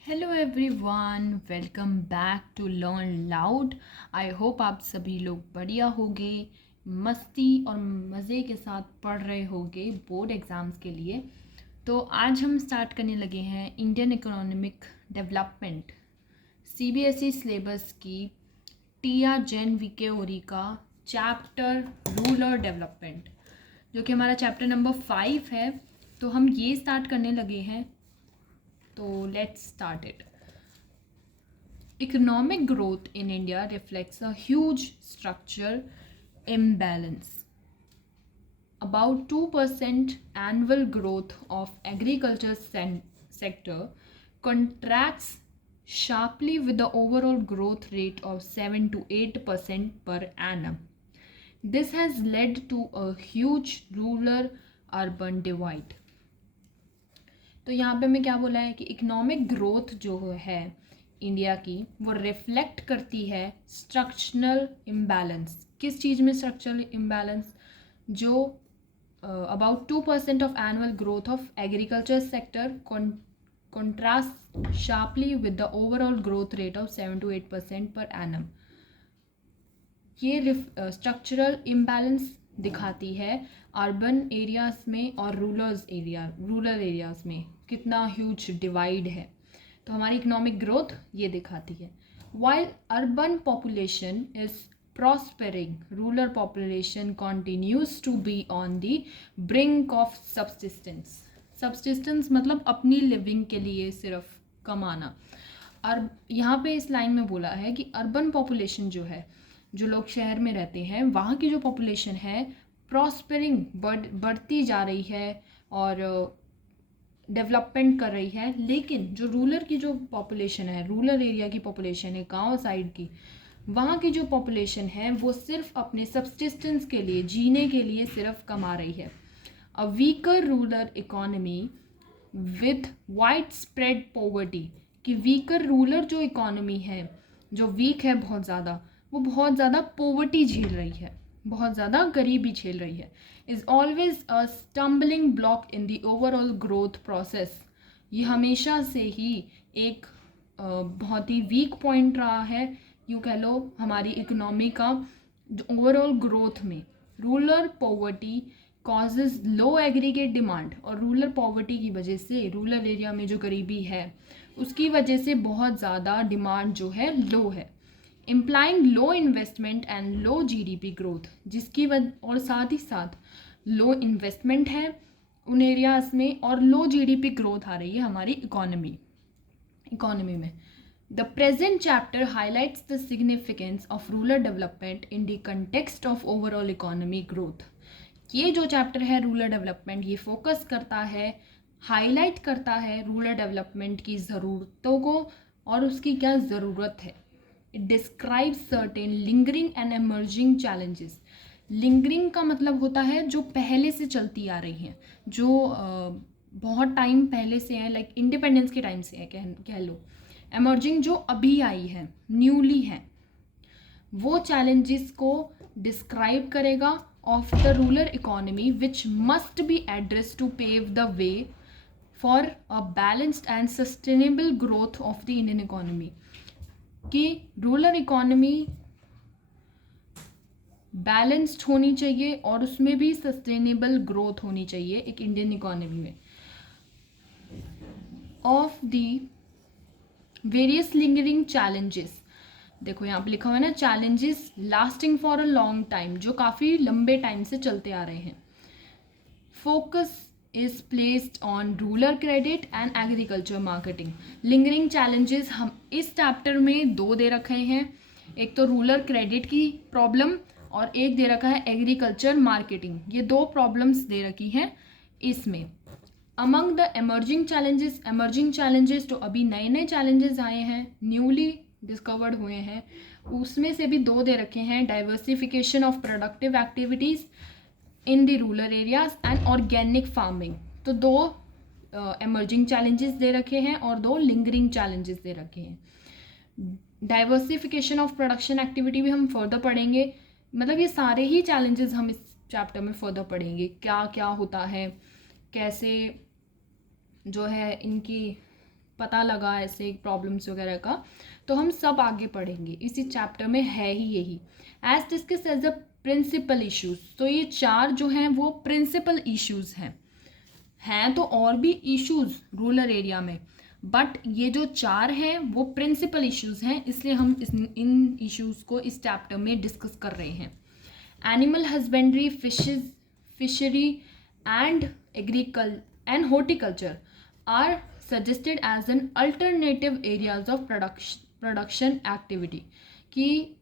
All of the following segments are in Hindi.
Hello everyone, welcome back to learn loud. I hope आप सभी लोग बढ़िया होगे, मस्ती और मज़े के साथ पढ़ रहे होगे बोर्ड एग्ज़ाम्स के लिए। तो आज हम स्टार्ट करने लगे हैं Indian economic development CBSE syllabus की टिया जैन वीके ओरी का चैप्टर रूरल डेवलपमेंट, जो कि हमारा चैप्टर नंबर 5 है। तो हम ये स्टार्ट करने लगे हैं, तो let's start it. Economic growth in India reflects a huge structural imbalance. About 2% annual growth of agriculture sector contracts sharply with the overall growth rate of 7 to 8% per annum. This has led to a huge rural urban divide. तो यहाँ पे मैं क्या बोला है कि इकोनॉमिक ग्रोथ जो है इंडिया की वो रिफ्लेक्ट करती है स्ट्रक्चरल इम्बैलेंस। किस चीज़ में स्ट्रक्चरल इम्बैलेंस? जो about 2% of annual growth of agriculture sector contrast sharply with the overall growth rate of 7 to 8% per annum. ये स्ट्रक्चरल इम्बैलेंस दिखाती है अर्बन एरियाज़ में और रूरल एरियाज़ में कितना ह्यूज डिवाइड है। तो हमारी इकोनॉमिक ग्रोथ ये दिखाती है। While urban population is prospering, rural population continues to be on the brink of subsistence. Subsistence मतलब अपनी लिविंग के लिए सिर्फ कमाना। और यहाँ पे इस लाइन में बोला है कि अर्बन पॉपुलेशन जो है, जो लोग शहर में रहते हैं, वहाँ की जो पॉपुलेशन है प्रॉस्परिंग बढ़ती जा रही है और डेवलपमेंट कर रही है। लेकिन जो रूरल की जो पॉपुलेशन है, रूरल एरिया की पॉपुलेशन है, गांव साइड की, वहाँ की जो पॉपुलेशन है वो सिर्फ अपने सब्सिस्टेंस के लिए, जीने के लिए सिर्फ कमा रही है। A weaker rural economy with wide spread poverty, कि वीकर रूरल जो इकोनॉमी है, जो वीक है बहुत ज़्यादा, वो बहुत ज़्यादा पॉवर्टी झेल रही है, बहुत ज़्यादा गरीबी झेल रही है। Is always a stumbling block in the overall growth process. ये हमेशा से ही एक बहुत ही वीक पॉइंट रहा है, यूँ कह लो, हमारी इकोनॉमी का जो ओवरऑल ग्रोथ में। रूरल पॉवर्टी कॉजेज लो एग्रीगेट डिमांड, और रूरल पॉवर्टी की वजह से, रूरल एरिया में जो गरीबी है उसकी वजह से बहुत ज़्यादा डिमांड जो है लो है। Implying low investment and low GDP growth, जिसकी वजह, और साथ ही साथ लो इन्वेस्टमेंट है उन एरियाज़ में और लो जीडीपी ग्रोथ आ रही है हमारी इकोनॉमी में। The present chapter highlights the significance of rural development in the context of overall economy growth. ये जो चैप्टर है रूरल डेवलपमेंट, ये फोकस करता है, हाईलाइट करता है रूरल डेवलपमेंट की ज़रूरतों को और उसकी क्या ज़रूरत है। It describes certain lingering and emerging challenges. Lingering का मतलब होता है जो पहले से चलती आ रही हैं, जो बहुत टाइम पहले से है, लाइक इंडिपेंडेंस के टाइम से है, कह लो। एमर्जिंग जो अभी आई है, न्यूली है, वो चैलेंजेस को डिस्क्राइब करेगा of the rural economy which must be address to pave the way for a balanced and sustainable growth of the Indian economy. कि रूरल इकोनॉमी बैलेंस्ड होनी चाहिए और उसमें भी सस्टेनेबल ग्रोथ होनी चाहिए एक इंडियन इकोनॉमी में। Of the various lingering challenges, देखो यहाँ पे लिखा हुआ है ना, challenges lasting for a long time, जो काफ़ी लंबे टाइम से चलते आ रहे हैं। Focus is placed on rural credit and agriculture marketing. Lingering challenges हम इस चैप्टर में दो दे रखे हैं, एक तो रूरल क्रेडिट की प्रॉब्लम और एक दे रखा है एग्रीकल्चर मार्केटिंग। ये दो प्रॉब्लम्स दे रखी हैं इसमें। अमंग द एमर्जिंग चैलेंजेस तो अभी नए नए चैलेंजेस आए हैं, न्यूली डिस्कवर्ड हुए हैं, उसमें से भी दो दे रखे हैं। Diversification of productive activities in the rural areas and organic farming. तो दो एमर्जिंग चैलेंजेस दे रखे हैं और दो लिंगरिंग चैलेंजेस दे रखे हैं। डाइवर्सिफिकेशन ऑफ प्रोडक्शन एक्टिविटी भी हम फर्दर पढ़ेंगे, मतलब ये सारे ही चैलेंजेस हम इस चैप्टर में फर्दर पढ़ेंगे, क्या क्या होता है, कैसे जो है इनकी पता लगा ऐसे प्रॉब्लम्स वगैरह का, तो हम सब आगे पढ़ेंगे, इसी चैप्टर में है ही यही। As discuss as a principal issues, तो ये 4 जो हैं वो प्रिंसिपल इश्यूज हैं तो और भी इश्यूज रूरल एरिया में, बट ये जो 4 हैं वो प्रिंसिपल इश्यूज हैं, इसलिए हम इन इश्यूज को इस चैप्टर में डिस्कस कर रहे हैं। Animal husbandry, fishery and and horticulture are suggested as an alternative areas of production activity, कि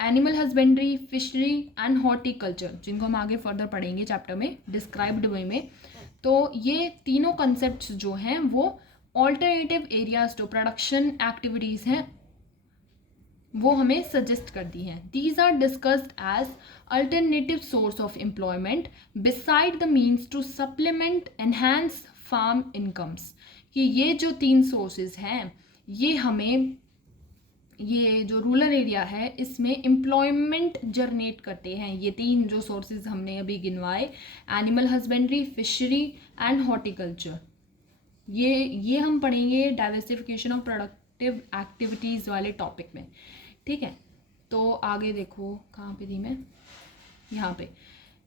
animal husbandry, fishery and horticulture, जिनको हम आगे फर्दर पढ़ेंगे चैप्टर में डिस्क्राइब्ड वे में, तो ये तीनों कॉन्सेप्ट्स जो हैं वो ऑल्टरनेटिव एरियाज जो प्रोडक्शन एक्टिविटीज़ हैं वो हमें सजेस्ट करती हैं। These are discussed as alternative source of employment beside the means to supplement enhance farm incomes, कि ये जो 3 सोर्सेज हैं ये हमें, ये जो रूरल एरिया है इसमें एम्प्लॉयमेंट जनरेट करते हैं। ये 3 जो सोर्सेज हमने अभी गिनवाए, animal husbandry, fishery and horticulture, ये हम पढ़ेंगे डाइवर्सिफिकेशन ऑफ प्रोडक्टिव एक्टिविटीज़ वाले टॉपिक में, ठीक है। तो आगे देखो, कहाँ पे थी मैं, यहाँ पे,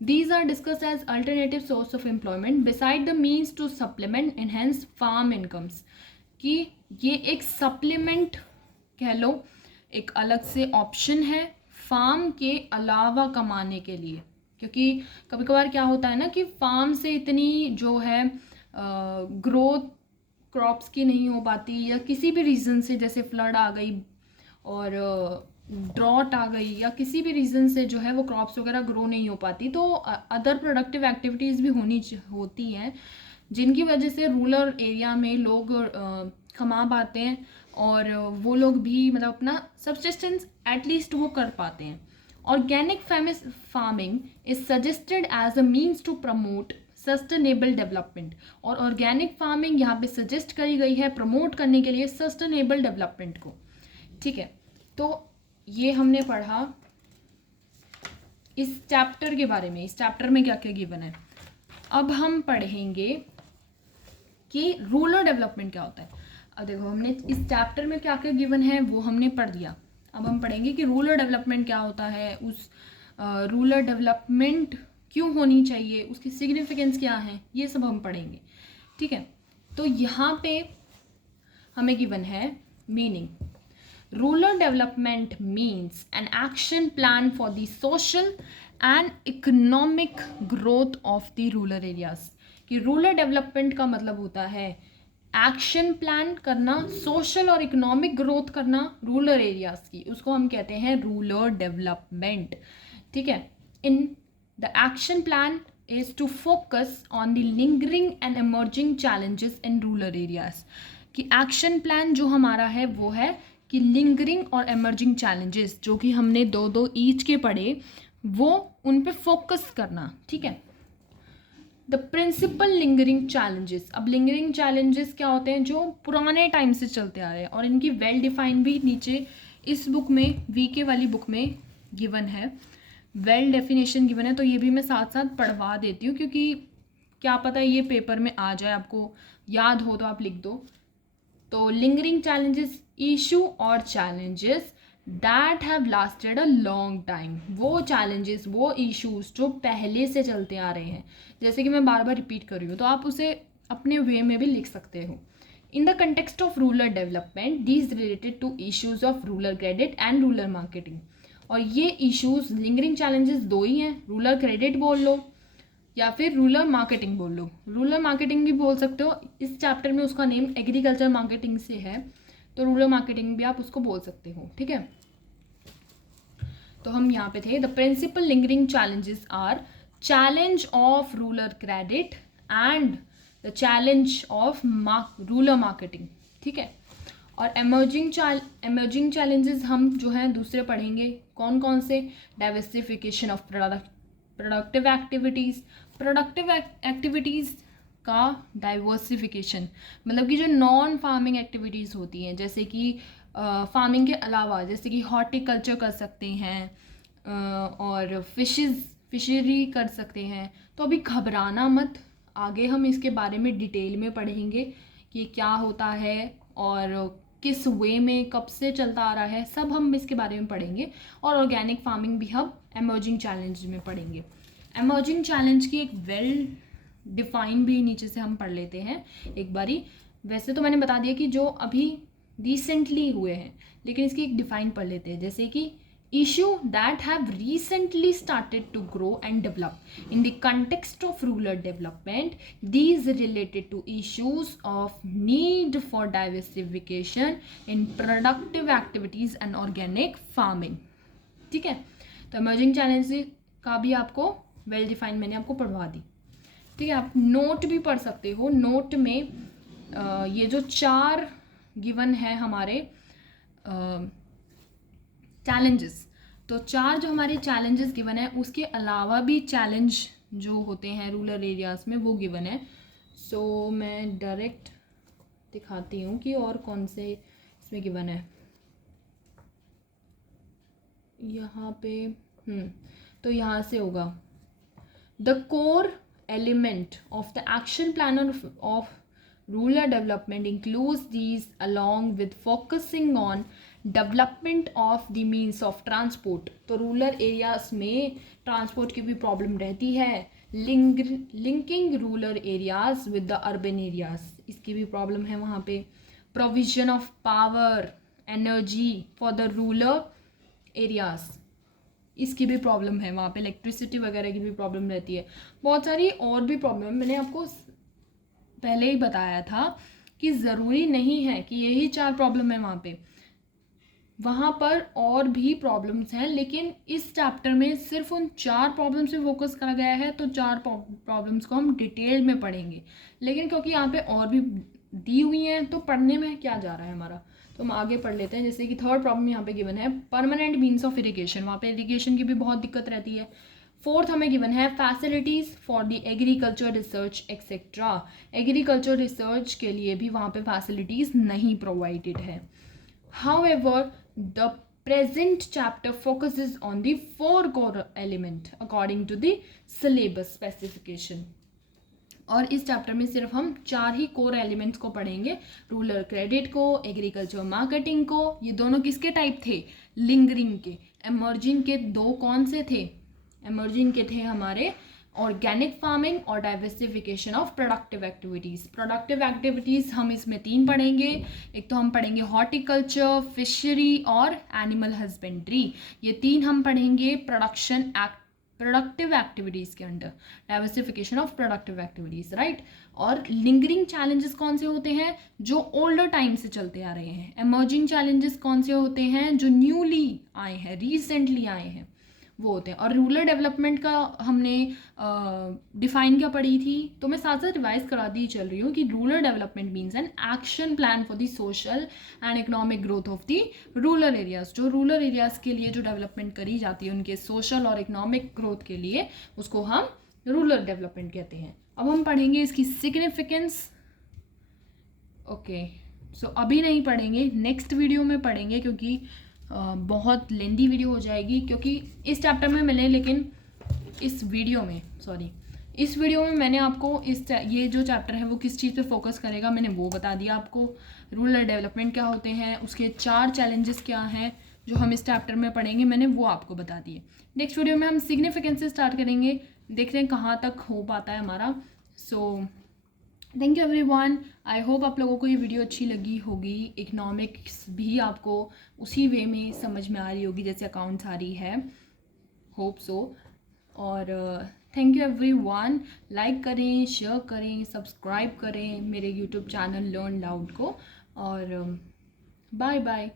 these are discussed as alternative source of employment beside the means to supplement enhance farm incomes, कि ये एक सप्लीमेंट कह लो, एक अलग से ऑप्शन है फार्म के अलावा कमाने के लिए, क्योंकि कभी कभार क्या होता है ना कि फार्म से इतनी जो है ग्रोथ क्रॉप्स की नहीं हो पाती, या किसी भी रीज़न से, जैसे फ्लड आ गई और ड्रॉट आ गई, या किसी भी रीज़न से जो है वो क्रॉप्स वगैरह ग्रो नहीं हो पाती, तो अदर प्रोडक्टिव एक्टिविटीज़ भी होती हैं जिनकी वजह से रूरल एरिया में लोग कमा पाते हैं और वो लोग भी मतलब अपना सब्सिस्टेंस एटलीस्ट वो कर पाते हैं। Organic farming is suggested as a means to promote sustainable development, और ऑर्गेनिक फार्मिंग यहाँ पे सजेस्ट करी गई है प्रमोट करने के लिए सस्टेनेबल डेवलपमेंट को, ठीक है। तो ये हमने पढ़ा इस चैप्टर के बारे में, इस चैप्टर में क्या क्या गिवन है। अब हम पढ़ेंगे कि रूरल डेवलपमेंट क्या होता है। अब देखो, हमने इस चैप्टर में क्या क्या गिवन है वो हमने पढ़ दिया, अब हम पढ़ेंगे कि रूरल डेवलपमेंट क्या होता है, उस रूरल डेवलपमेंट क्यों होनी चाहिए, उसकी सिग्निफिकेंस क्या है, ये सब हम पढ़ेंगे, ठीक है। तो यहाँ पे हमें गिवन है meaning, rural development means an action plan for the social and economic growth of the rural areas, कि रूरल डेवलपमेंट का मतलब होता है एक्शन प्लान करना, सोशल और इकोनॉमिक ग्रोथ करना रूरल एरियाज की, उसको हम कहते हैं रूरल डेवलपमेंट, ठीक है। In the action plan is to focus on the lingering and emerging challenges in rural areas, कि एक्शन प्लान जो हमारा है वो है कि लिंगरिंग और एमर्जिंग चैलेंजेस जो कि हमने 2-2 ईच के पढ़े, वो उन पे फोकस करना, ठीक है। द प्रिंसिपल लिंगरिंग चैलेंजेस, अब लिंगरिंग चैलेंजेस क्या होते हैं, जो पुराने टाइम से चलते आ रहे हैं, और इनकी वेल डिफाइंड भी नीचे इस बुक में, वीके वाली बुक में गिवन है, वेल डेफिनेशन गिवन है, तो ये भी मैं साथ साथ पढ़वा देती हूँ, क्योंकि क्या पता ये पेपर में आ जाए, आपको याद हो तो आप लिख दो। तो लिंगरिंग चैलेंजेस, इशू और challenges that have lasted a long time, वो चैलेंजेस, वो इश्यूज जो पहले से चलते आ रहे हैं, जैसे कि मैं बार बार रिपीट कर रही हूँ, तो आप उसे अपने वे में भी लिख सकते हो। In the context of rural development these related to issues of rural credit and rural marketing, और ये इश्यूज लिंगरिंग चैलेंजेस 2 ही हैं, रूरल क्रेडिट बोल लो या फिर रूरल मार्केटिंग बोल लो, रूरल मार्केटिंग भी बोल सकते हो, इस चैप्टर में उसका नेम एग्रीकल्चर मार्केटिंग से है, तो रूरल मार्केटिंग भी आप उसको बोल सकते हो, ठीक है। तो हम यहाँ पे थे, the principal lingering challenges are challenge of rural credit and the challenge of rural marketing, ठीक है। और एमर्जिंग चैलेंजेस हम जो हैं दूसरे पढ़ेंगे, कौन कौन से, डाइवर्सिफिकेशन ऑफ प्रोडक्टिव एक्टिविटीज़ का डाइवर्सिफिकेशन, मतलब कि जो नॉन फार्मिंग एक्टिविटीज़ होती हैं, जैसे कि फार्मिंग के अलावा, जैसे कि हॉर्टिकल्चर कर सकते हैं और फिशरी कर सकते हैं। तो अभी घबराना मत, आगे हम इसके बारे में डिटेल में पढ़ेंगे कि क्या होता है और किस वे में कब से चलता आ रहा है, सब हम इसके बारे में पढ़ेंगे। और ऑर्गेनिक फार्मिंग भी हम एमर्जिंग चैलेंज में पढ़ेंगे। एमर्जिंग चैलेंज की एक वेल डिफाइन भी नीचे से हम पढ़ लेते हैं एक बारी। वैसे तो मैंने बता दिया कि जो अभी रिसेंटली हुए हैं, लेकिन इसकी एक डिफाइन पढ़ लेते हैं। जैसे कि issue that have recently started to grow and develop in the context of rural development. These related to issues of need for diversification in productive activities and organic farming. ठीक है, तो emerging challenges का भी आपको वेल डिफाइन मैंने आपको पढ़वा दी। ठीक है, आप नोट भी पढ़ सकते हो। नोट में ये जो 4 गिवन है हमारे चैलेंजेस, तो 4 जो हमारे चैलेंजेस गिवन है, उसके अलावा भी चैलेंज जो होते हैं रूरल एरियाज़ में वो गिवन है। सो मैं डायरेक्ट दिखाती हूँ कि और कौन से इसमें गिवन है। यहाँ पे तो यहाँ से होगा the core element of the action plan of rural development includes these along with focusing on development of the means of transport. तो रूरल एरियाज में ट्रांसपोर्ट की भी प्रॉब्लम रहती है। Linking rural areas with the urban areas, इसकी भी प्रॉब्लम है वहाँ पे। Provision of power energy for the rural areas, इसकी भी प्रॉब्लम है वहाँ पे। इलेक्ट्रिसिटी वगैरह की भी प्रॉब्लम रहती है। बहुत सारी और भी प्रॉब्लम, मैंने आपको पहले ही बताया था कि ज़रूरी नहीं है कि यही 4 प्रॉब्लम है वहाँ पे, वहाँ पर और भी प्रॉब्लम्स हैं, लेकिन इस चैप्टर में सिर्फ उन 4 प्रॉब्लम्स पे फोकस करा गया है। तो 4 प्रॉब्लम्स को हम डिटेल में पढ़ेंगे, लेकिन क्योंकि यहाँ पे और भी दी हुई हैं तो पढ़ने में क्या जा रहा है हमारा, तो हम आगे पढ़ लेते हैं। जैसे कि 3rd प्रॉब्लम यहाँ पे गिवन है परमानेंट मीन्स ऑफ इरिगेशन, वहाँ पे इरिगेशन की भी बहुत दिक्कत रहती है। 4th हमें गिवन है facilities for the agriculture research etcetera, agriculture research के लिए भी वहाँ पे फैसिलिटीज़ नहीं प्रोवाइडेड है। However the present chapter focuses on the 4 core element according to the syllabus specification. और इस चैप्टर में सिर्फ हम 4 ही कोर एलिमेंट्स को पढ़ेंगे, रूरल क्रेडिट को, एग्रीकल्चर मार्केटिंग को। ये दोनों किसके टाइप थे? लिंगरिंग के। एमर्जिंग के 2 कौन से थे? एमर्जिंग के थे हमारे ऑर्गेनिक फार्मिंग और diversification of productive activities. Productive activities हम इसमें 3 पढ़ेंगे। एक तो हम पढ़ेंगे हॉर्टिकल्चर, फिशरी और एनिमल हस्बेंड्री। ये 3 हम पढ़ेंगे प्रोडक्टिव एक्टिविटीज़ के under, diversification of productive activities, right. और लिंगरिंग चैलेंजेस कौन से होते हैं? जो ओल्डर टाइम से चलते आ रहे हैं। एमर्जिंग चैलेंजेस कौन से होते हैं? जो न्यूली आए हैं, रिसेंटली आए हैं, वो होते हैं। और रूरल डेवलपमेंट का हमने डिफाइन क्या पढ़ी थी, तो मैं साथ साथ रिवाइज करा दी चल रही हूँ कि rural development means an action plan for the social and economic growth of the rural areas. जो रूरल एरियाज के लिए जो डेवलपमेंट करी जाती है उनके सोशल और इकोनॉमिक ग्रोथ के लिए, उसको हम रूरल डेवलपमेंट कहते हैं। अब हम पढ़ेंगे इसकी सिग्निफिकेंस। ओके, सो अभी नहीं पढ़ेंगे, नेक्स्ट वीडियो में पढ़ेंगे, क्योंकि बहुत लेंदी वीडियो हो जाएगी। क्योंकि इस चैप्टर में मैंने, लेकिन इस वीडियो में मैंने आपको ये जो चैप्टर है वो किस चीज़ पे फोकस करेगा मैंने वो बता दिया आपको। रूरल डेवलपमेंट क्या होते हैं, उसके 4 चैलेंजेस क्या हैं जो हम इस चैप्टर में पढ़ेंगे, मैंने वो आपको बता दिए। नेक्स्ट वीडियो में हम सिग्निफिकेंस से स्टार्ट करेंगे, देखते हैं कहाँ तक हो पाता है हमारा। So thank you everyone. I hope आप लोगों को ये वीडियो अच्छी लगी होगी। इकोनॉमिक्स भी आपको उसी वे में समझ में आ रही होगी जैसे अकाउंट्स आ रही है, होप सो। और थैंक यू एवरीवन। लाइक करें, शेयर करें, सब्सक्राइब करें मेरे यूट्यूब चैनल लर्न लाउड को। और बाय बाय।